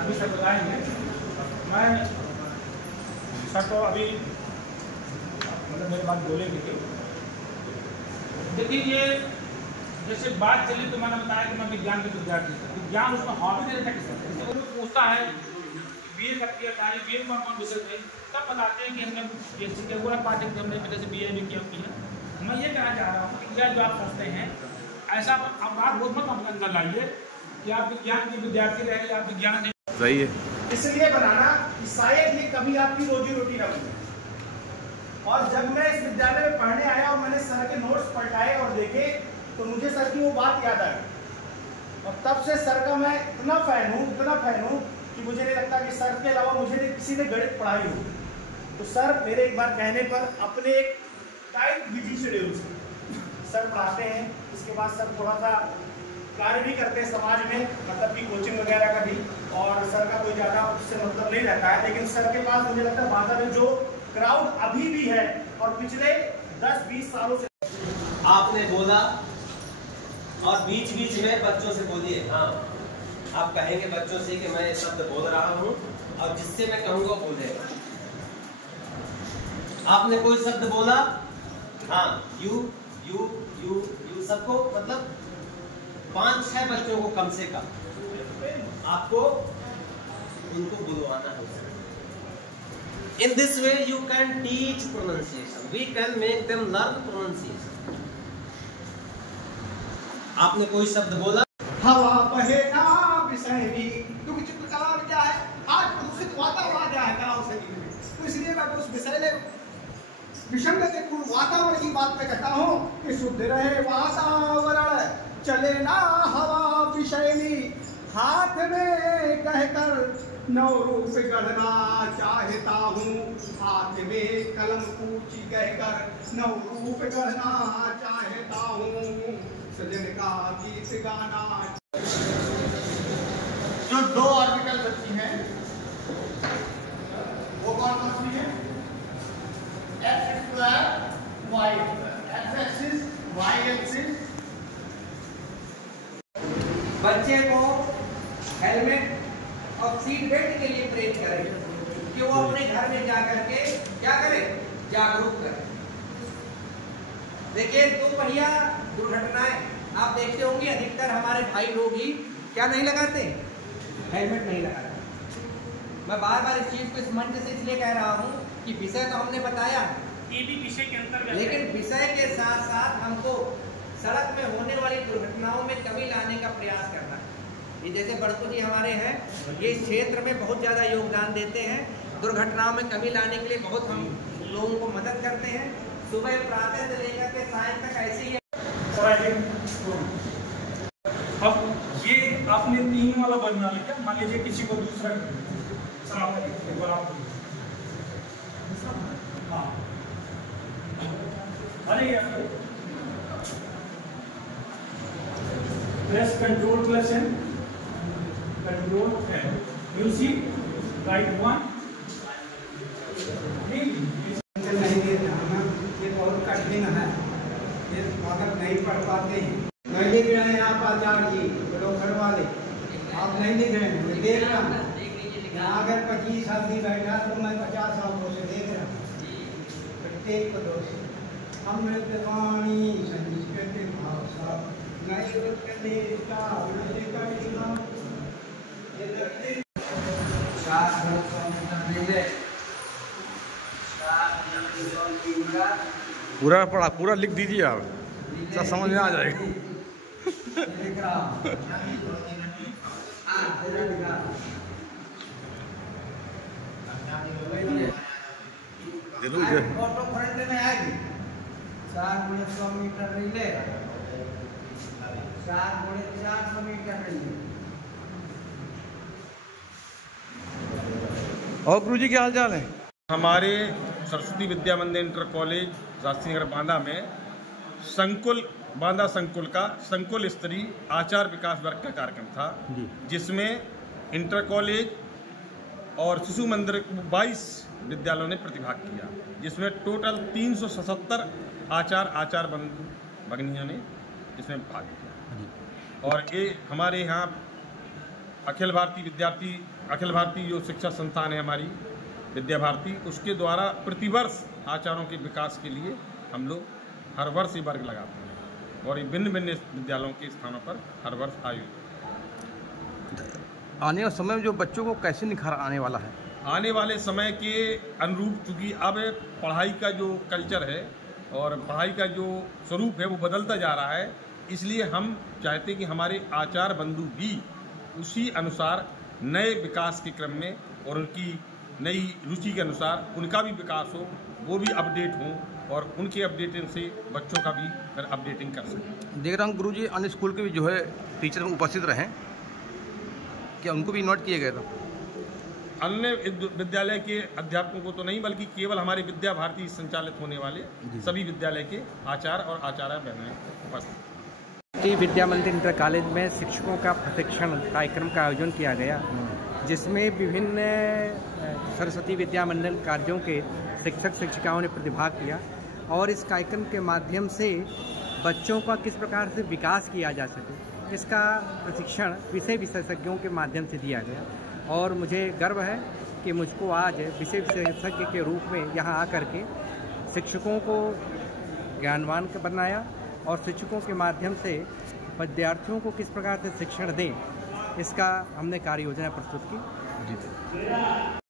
अभी सर बताएंगे। मैं सर तो अभी मतलब मेरी बात बोलेंगे कि देखिए ये जैसे बात चली तो मैंने बताया कि मैं विज्ञान के विद्यार्थी था। विज्ञान उसमें हॉबी दे रखा किसी जैसे वो पूछता है बीए कर दिया था, बीए में कौन विषय थे, तब बताते हैं कि हमने बीएससी के पूरा पाठ्यक्रम हमने जैसे बीए भी किया। मैं ये कहना चाह रहा हूँ कि यह जो आप सोचते हैं ऐसा आप बहुत मत अपने अंदर लाइए कि आप विज्ञान के विद्यार्थी रहे या विज्ञान नहीं। सही है, इसलिए बनाना कि शायद ये कभी आपकी रोजी रोटी न बने। और जब मैं इस विद्यालय में पढ़ने आया और मैंने सर के नोट्स पलटाए और देखे तो मुझे सर की वो बात याद आई और तब से सर का मैं इतना फैन हूँ कि मुझे नहीं लगता कि सर के अलावा मुझे किसी ने गणित पढ़ाई हो। तो सर मेरे एक बार कहने पर अपने एक टाइट बिजी शेड्यूल से सर पढ़ाते हैं, इसके बाद सर थोड़ा सा कार्य भी करते हैं समाज में, मतलब कि कोचिंग वगैरह का भी, और सर का कोई ज़्यादा उससे मतलब नहीं रहता है। लेकिन सर के पास मुझे लगता है बांदा में जो क्राउड अभी भी है और पिछले 10-20 सालों से आपने बोला और बीच बीच में बच्चों से बोलिए। हाँ, आप कहेंगे बच्चों से कि मैं शब्द बोल रहा हूँ और जिससे मैं कहूँगा बोलेगा। आपने कोई शब्द बोला, हाँ, यू सबको मतलब 5-6 बच्चों को कम से कम आपको उनको बुलवाना है। In this way you can teach pronunciation. We can make them learn pronunciation. आपने कोई शब्द बोला, हवा बहे ना विषयनी, क्योंकि चित्रकला में क्या है, आज प्रदूषित वातावरण क्या है कलाओं से, तो इसलिए मैं उस विषमतापूर्ण वातावरण की बात में कहता हूँ कि शुद्ध रहे वातावरण, चले ना हवा विषयनी, हाथ में कहकर नौ रूप गढ़ना चाहता हूँ, हाथ में कलम पूछी कहकर नौ रूप गढ़ना चाहता हूँ, सजन का गीत गाना। जो 2 ऑर्बिटल बची हैं वो कौन कौन सी है? X square y square, x axis y axis. बच्चे को हेलमेट और सीट बेल्ट के लिए प्रेरित करें कि वो अपने घर में जाकर के क्या करें, जागरूक करें। देखिए 2 पहिया दुर्घटनाएं आप देखते होंगे, अधिकतर हमारे भाई लोग ही क्या नहीं लगाते, हेलमेट नहीं लगाते। मैं बार बार इस चीज को इस मंच से इसलिए कह रहा हूँ कि विषय तो हमने बताया, ये भी विषय के अंतर्गत, लेकिन विषय के साथ साथ हमको सड़क में होने वाली दुर्घटनाओं में कमी लाने का प्रयास करना है। ये जैसे बड़कू जी हमारे हैं, ये इस क्षेत्र में बहुत ज़्यादा योगदान देते हैं, दुर्घटनाओं में कमी लाने के लिए बहुत हम लोगों को मदद करते हैं। सुबह प्रातः से लेकर के साय तक ऐसे ही। अब ये आपने 3 वाला बनना लिखा, मान लीजिए किसी को दूसरा हाँ, अरे press control plus N, control N, you see right 1 नहीं देना, ये बहुत कठिन है, ये अगर नहीं पढ़ पाते हैं। नहीं लिख रहे हैं आप आचार्य जी, लोखंड वाले, आप नहीं लिख रहे हैं, देख रहा हूँ। यहाँ अगर 25 आदमी बैठा तो मैं 50 आदमियों से देख रहा हूँ, प्रत्येक को दोष। अमृतवाणी संस्कृत भाषा नहीं का पूरा पढ़ा, पूरा लिख दीजिए आप, सब समझ में आ जाएगा। जरूर फोटो खरीदने में आएगी 4x100 metre relay, 4x400 metre relay. और गुरु जी क्या हाल चाल है? हमारे सरस्वती विद्या मंदिर इंटर कॉलेज राष्ट्रीय नगर बांदा में बांदा संकुल का संकुल स्तरीय आचार विकास वर्ग का कार्यक्रम था, जिसमें इंटर कॉलेज और शिशु मंदिर 22 विद्यालयों ने प्रतिभाग किया, जिसमें टोटल 377 आचार बंधु भगिनियों ने इसमें भाग लिया। और ये हमारे यहाँ अखिल भारतीय विद्यार्थी अखिल भारतीय जो शिक्षा संस्थान है हमारी विद्या भारती, उसके द्वारा प्रतिवर्ष आचार्यों के विकास के लिए हम लोग हर वर्ष ये वर्ग लगाते हैं और ये भिन्न भिन्न विद्यालयों के स्थानों पर हर वर्ष आयोजित। आने वाले समय में जो बच्चों को कैसे निखार आने वाला है? आने वाले समय के अनुरूप, चूँकि अब पढ़ाई का जो कल्चर है और पढ़ाई का जो स्वरूप है वो बदलता जा रहा है, इसलिए हम चाहते हैं कि हमारे आचार्य बंधु भी उसी अनुसार नए विकास के क्रम में और उनकी नई रुचि के अनुसार उनका भी विकास हो, वो भी अपडेट हों और उनके अपडेटिंग से बच्चों का भी फिर अपडेटिंग कर सकें। देख रहा हूँ गुरुजी अन्य स्कूल के भी जो है टीचर उपस्थित रहे, क्या उनको भी इन्वाइट किया गया था? अन्य विद्यालय के अध्यापकों को तो नहीं, बल्कि केवल हमारे विद्या भारती संचालित होने वाले सभी विद्यालय के आचार्य और आचार्य बहनें उपस्थित। विद्या मंदिर इंटर कॉलेज में शिक्षकों का प्रशिक्षण कार्यक्रम का आयोजन किया गया, जिसमें विभिन्न सरस्वती विद्या मंडल कार्यों के शिक्षक शिक्षिकाओं ने प्रतिभाग किया और इस कार्यक्रम के माध्यम से बच्चों का किस प्रकार से विकास किया जा सके, इसका प्रशिक्षण विषय विशेषज्ञों के माध्यम से दिया गया। और मुझे गर्व है कि मुझको आज विषय विशेषज्ञ के रूप में यहाँ आकर के शिक्षकों को ज्ञानवान बनाया और शिक्षकों के माध्यम से विद्यार्थियों को किस प्रकार से शिक्षण दें, इसका हमने कार्य योजना प्रस्तुत की।